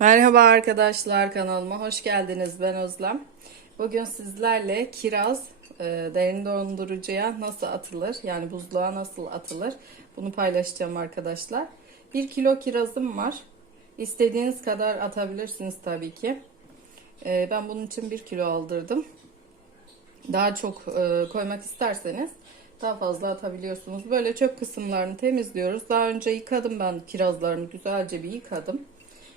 Merhaba arkadaşlar kanalıma hoş geldiniz ben Özlem. Bugün sizlerle kiraz e, derin dondurucuya nasıl atılır yani buzluğa nasıl atılır bunu paylaşacağım arkadaşlar. 1 kilo kirazım var. İstediğiniz kadar atabilirsiniz tabii ki. E, ben bunun için 1 kilo aldırdım. Daha çok e, koymak isterseniz daha fazla atabiliyorsunuz. Böyle çöp kısımlarını temizliyoruz. Daha önce yıkadım ben kirazlarımı güzelce bir yıkadım.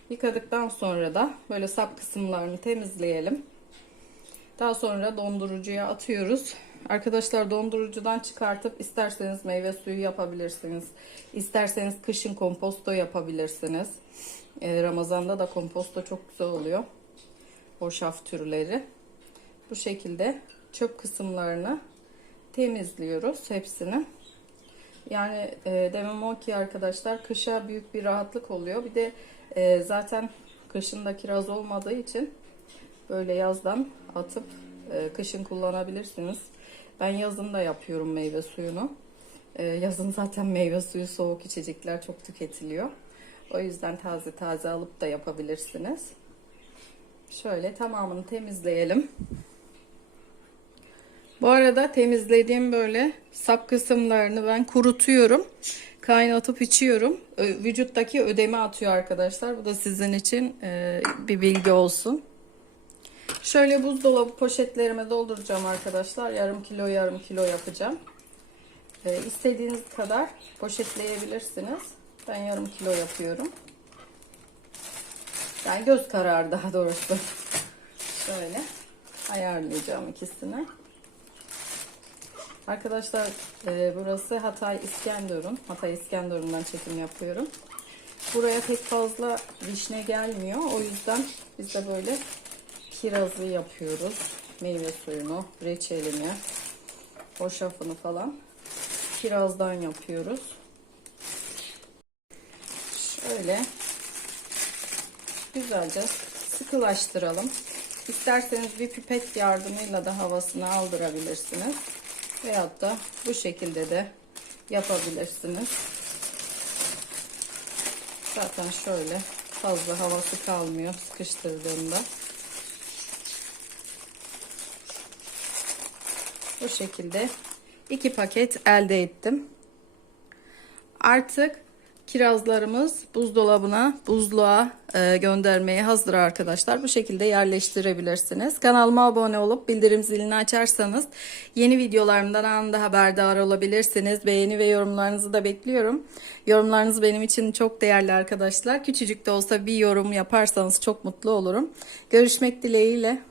Yıkadıktan sonra da böyle sap kısımlarını temizleyelim. Daha sonra dondurucuya atıyoruz. Arkadaşlar dondurucudan çıkartıp isterseniz meyve suyu yapabilirsiniz. İsterseniz kışın komposto yapabilirsiniz. Ee, Ramazan'da da komposto çok güzel oluyor. Hoşaf türleri. Bu şekilde çöp kısımlarını temizliyoruz hepsini. Yani e, demem o ki arkadaşlar kışa büyük bir rahatlık oluyor. Bir de e, zaten kışında kiraz olmadığı için böyle yazdan atıp e, kışın kullanabilirsiniz. Ben yazın da yapıyorum meyve suyunu. E, yazın zaten meyve suyu soğuk içecekler çok tüketiliyor. O yüzden taze taze alıp da yapabilirsiniz. Şöyle tamamını temizleyelim. Bu arada temizlediğim böyle sap kısımlarını ben kurutuyorum. Kaynatıp içiyorum. Vücuttaki ödemi atıyor arkadaşlar. Bu da sizin için e, bir bilgi olsun. Şöyle buzdolabı poşetlerime dolduracağım arkadaşlar. Yarım kilo yarım kilo yapacağım. E, istediğiniz kadar poşetleyebilirsiniz. Ben yarım kilo yapıyorum. Yani göz kararı daha doğrusu. Şöyle ayarlayacağım ikisini. Arkadaşlar e, burası Hatay İskenderun. Hatay İskenderun'dan çekim yapıyorum. Buraya pek fazla vişne gelmiyor. O yüzden biz de böyle kirazı yapıyoruz. Meyve suyunu, reçelini, hoşafını falan kirazdan yapıyoruz. Şöyle güzelce sıkılaştıralım. İsterseniz bir pipet yardımıyla da havasını aldırabilirsiniz. Veyahut da bu şekilde de yapabilirsiniz. Zaten şöyle fazla havası kalmıyor sıkıştırdığımda. Bu şekilde iki paket elde ettim. Artık kirazlarımız buzdolabına, buzluğa e, göndermeye hazır arkadaşlar. Bu şekilde yerleştirebilirsiniz. Kanalıma abone olup bildirim zilini açarsanız yeni videolarımdan anında haberdar olabilirsiniz. Beğeni ve yorumlarınızı da bekliyorum. Yorumlarınız benim için çok değerli arkadaşlar. Küçücük de olsa bir yorum yaparsanız çok mutlu olurum. Görüşmek dileğiyle.